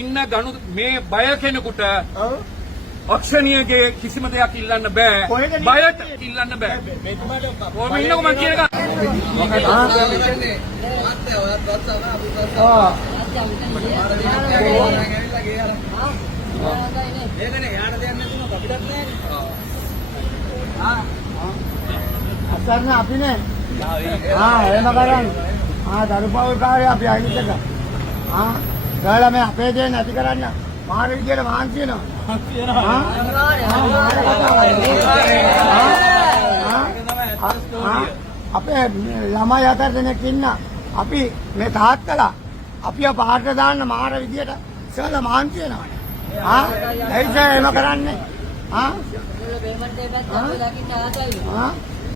ඉන්න ගණු මේ බය කෙනෙකුට අක්ෂණීයගේ කිසිම දෙයක් ඉල්ලන්න බෑ. බයට ඉල්ලන්න බෑ. කොහොම ඉන්නකො මං කියන එක. අසන්න අපිනේ. එහෙම කරන්. දරුපවුල්කාරය අපි අයින් එක. ගාලා මේ අපේ දේ නැති කරන්න. මාර විදියට මහන්සි වෙනවා. අපේ ළමයි 4 දෙනෙක් ඉන්න අපි මේ තාත්තලා අපිව පාට දාන්න මාර විදියට ඉස්සෙල්ල මහන්සි වෙනවා. ඒයිස එහෙම කරන්නේ.